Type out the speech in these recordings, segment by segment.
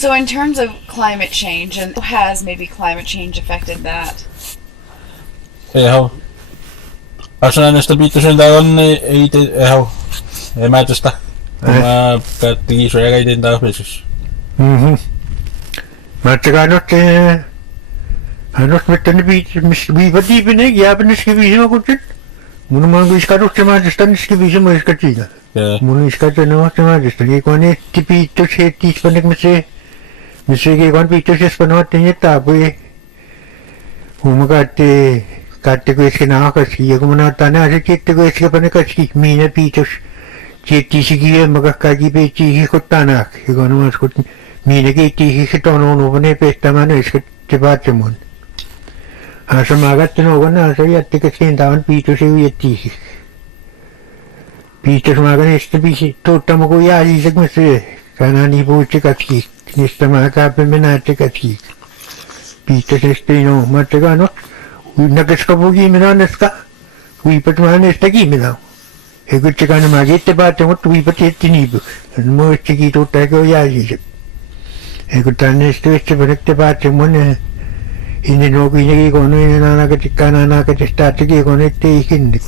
So in terms of climate change, and how has maybe climate change affected that? Eho. Asana näistä piittosen on ei eho. Mä tästä. Mä päätti Israel ei tinta offices. Mä annos mettänne viipatiipine jääpänneski viisimakutset. Mun on viiskaruksemaisesta niski viisimaiskat mun viiskaruksemaisesta kiekon etti piittos hettiispanek missä kiekon piittos espanootten ja taapui. Huuma kaatte kuisken aakaski ja kun mä naattaa nääset jette kuiskepanek kaski miina piittos. Jettiisikin emmakas kaikki peittiisi kottaanaak. Ja kun mä skut miina keittiisi tonon uvane pestämään öisket se paatsemun. Asa magatte nogan asa jättikäs kentaan piitos ei jettiisi. Piitos magan este piisi tuottama kun jääsiisak mä syö. Kanani puutse katki. Nistä mä kaapimme näette katki. Piitos este no. Mä tekaan no. Näkeska pukiimina näska. Huipat mä näistä kiimina. Ekutsekaan nämä kette paatsemut huipat jetti niipyk. Mä ötsekin tuottaako jääsiisak. Ekutaan näistä ötsepanekte paatsemun. Inni nokiinegi kono inen anakatisesta atsuki kono ettei hinnik.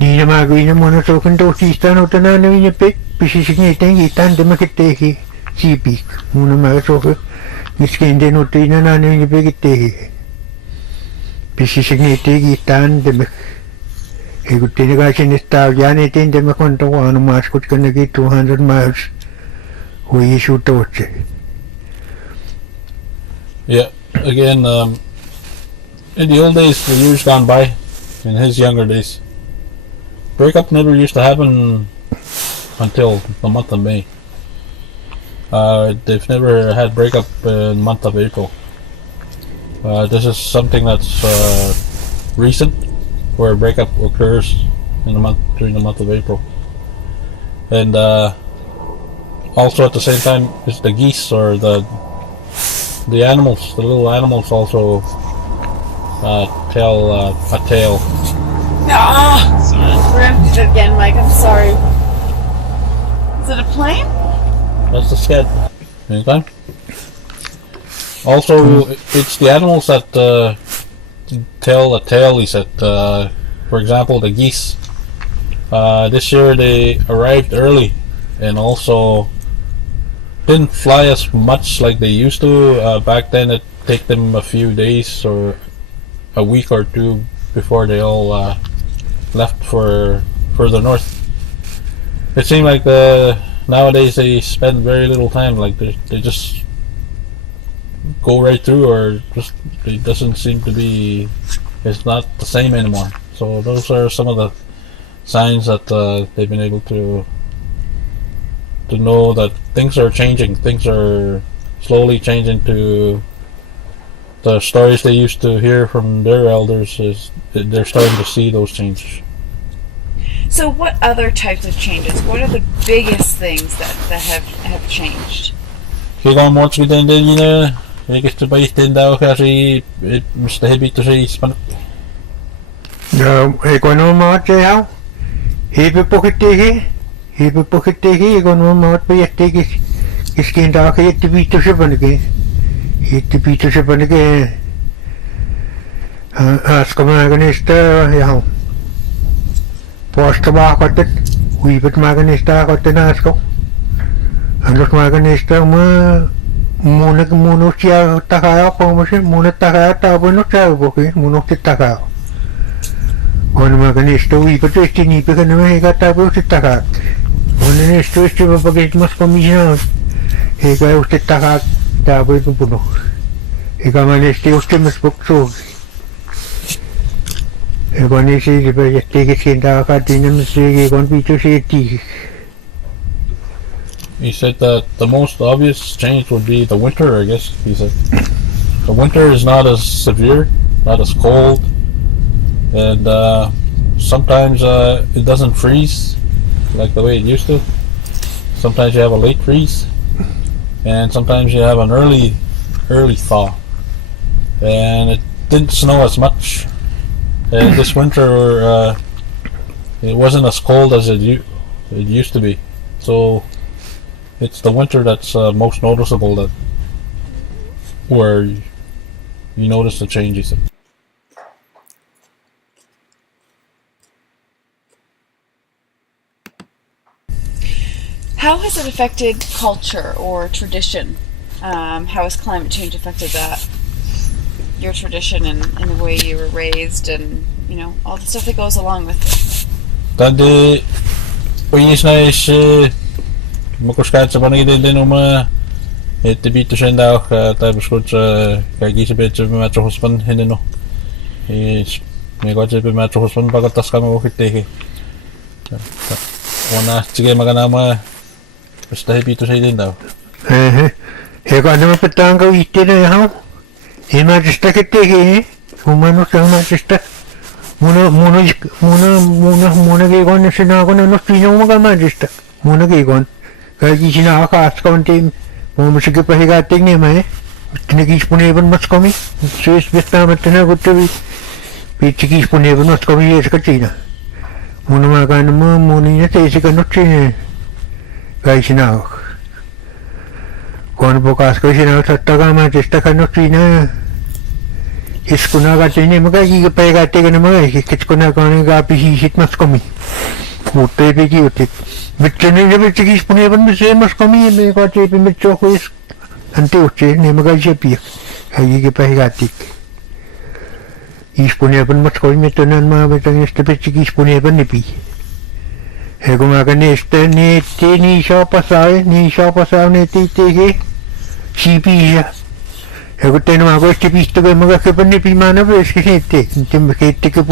Niin nämä kuin mono soken toisistaan otana ne pek pisisik niiden kiitaan demaketteehi siipik. Mun nämä soke miskin den otina ne peketteehi. Pisisik niiden kiitaan demak. Ekutin kaisinesta jäänetin demak on tuohon maaskut kannakin 200 miles. Hui suutotse. Yeah. Again, in the old days, the years gone by, in his younger days, breakup never used to happen until the month of May. They've never had breakup in the month of April. This is something that's recent, where breakup occurs in during the month of April, and also at the same time, is the geese or the animals, the little animals also tell a tale. Sorry. Ripped it again, Mike. I'm sorry. Is it a plane? That's the sked. Anytime. Also, it's the animals that tell a tale, he said. For example, the geese. This year they arrived early and also didn't fly as much like they used to. Back then it take them a few days or a week or two before they all left for further north. It seemed like nowadays they spend very little time, like they just go right through, or just it doesn't seem to be, it's not the same anymore. So those are some of the signs that they've been able to know that things are changing. Things are slowly changing to the stories they used to hear from their elders. Is they're starting to see those changes. So what other types of changes? What are the biggest things that have changed? Kailangan mo sabihin din yun gusto ba daw kasi Mr. Heavy to say Spanish. Ekonomat ja Hiipipokitteehi ekonomat pajatteekis kiskintaaka jättipiittosepanike haaskamaaganeesta jaha poostamaakatet huipatmaaganeesta akatten haasko annosmaaganeesta munuksia takaa pomose munat takaa taapunut saavupoki munukset takaa onmaaganeesta huipatoesti niipekanama eikä taapunut takaa onenesto este papakit mas komisina eikä uste takaa taapunut puno eikä manesti uste mas pokso eikä nisi jätteekis kintaa katinamassa kon piitoseetti. He said that the most obvious change would be the winter, I guess. He said the winter is not as severe, not as cold, and sometimes it doesn't freeze like the way it used to. Sometimes you have a late freeze, and sometimes you have an early thaw, and it didn't snow as much. And this winter it wasn't as cold as it used to be. So it's the winter that's most noticeable, that where you notice the changes. How has it affected culture or tradition? How has climate change affected that? Your tradition and the way you were raised, and all the stuff that goes along with it. Tadi is makuskat sa panigid din uma tibito siya daw tapos ko sa kagisi sa metro husband hindi no is may ko sa metro husband pagkatas kami ukit wana sige maganama basta tibito siya din daw Ego ano mapatang ka ite na yaw majesta kitege humano sa majesta muna gigon na sinako na no sino mga majesta muna gigon kaya sinakakas kaunti mo sige pahigating niya may tinagis po na mas kami sus besta matanagot to pichigis po na mas kami yes ka china muna mga mo muna niya sa isi ka no china kaya sinako kung bukas ko sinako sa taga majesta ka no china इसको ना गाते नहीं मगर ये पे गाते का ना मगर किसको ना कहने का आप ही हिट मत कमी होते पे की होते बच्चे ने जब बच्चे की स्पूने बन में से मत कमी है मेरे को चे पे बच्चों को इस अंते उच्चे ने मगर ये पिया ये के पे गाते स्पूने बन मत कमी में तो ना माँ बच्चे ने इस बच्चे की स्पूने बन नहीं पी है को मगर ने इस ने ते नहीं शॉप ने ते के सीपी है Ego tengo algo este visto que me que pone pimana pero es que gente que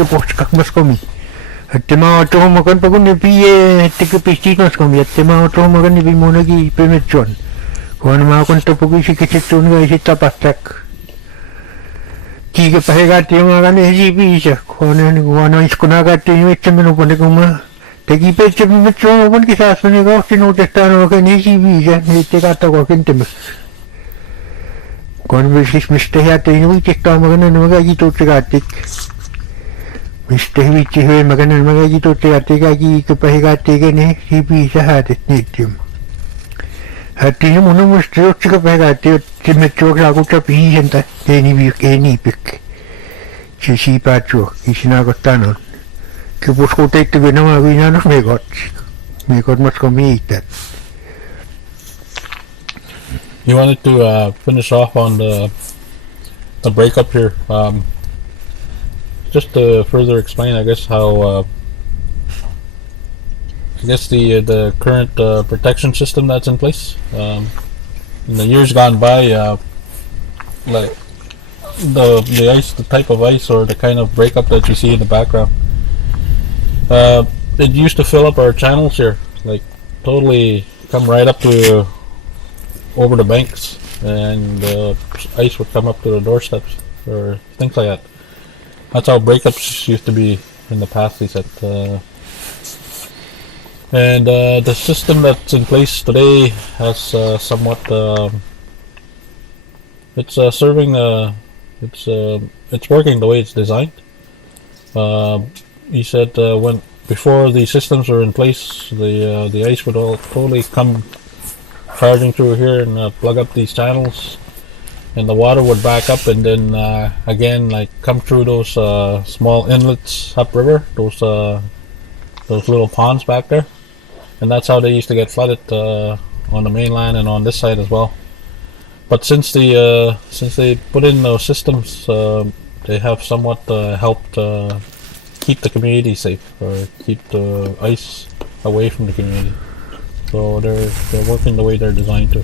post как más comí tema otro mo kan pagod ni pie que pistinos comí tema otro mo kan ni bimona ki pemechon kung ma kon to pagod si kitchon ga si tapastak ki ke pahega te mo kan ni bisa kung ano isko na ga te ni chemeno pone kuma te ki pe chemechon kon ki sa sune ga sino te stano ka ni si bisa ni te ka to ko kente Kon bis miste ja te nu ik sta magana maga gi to gatik miste wi chi he magana maga gi to gatik ga gi ke pahe gatik ne si bi sa ha te nitim hati nu no miste to ka pahe gatik te me to ga ko ta pi henta te ni bi ke ni pik si pa cho isina ko tano ke bus ko te te na ma wi na no me got mas ko mi ita You wanted to finish off on the breakup here. Just to further explain, I guess how the current protection system that's in place. In the years gone by, like the ice, the type of ice or the kind of breakup that you see in the background, it used to fill up our channels here, like totally come right up to over the banks, and ice would come up to the doorsteps or things like that. That's how breakups used to be in the past, he said. And the system that's in place today has somewhat it's serving it's working the way it's designed. He said when before the systems were in place, the ice would all totally come charging through here and plug up these channels, and the water would back up and then again like come through those small inlets upriver, those little ponds back there, and that's how they used to get flooded on the mainland and on this side as well. But since they put in those systems, they have somewhat helped keep the community safe or keep the ice away from the community. So they're working the way they're designed to.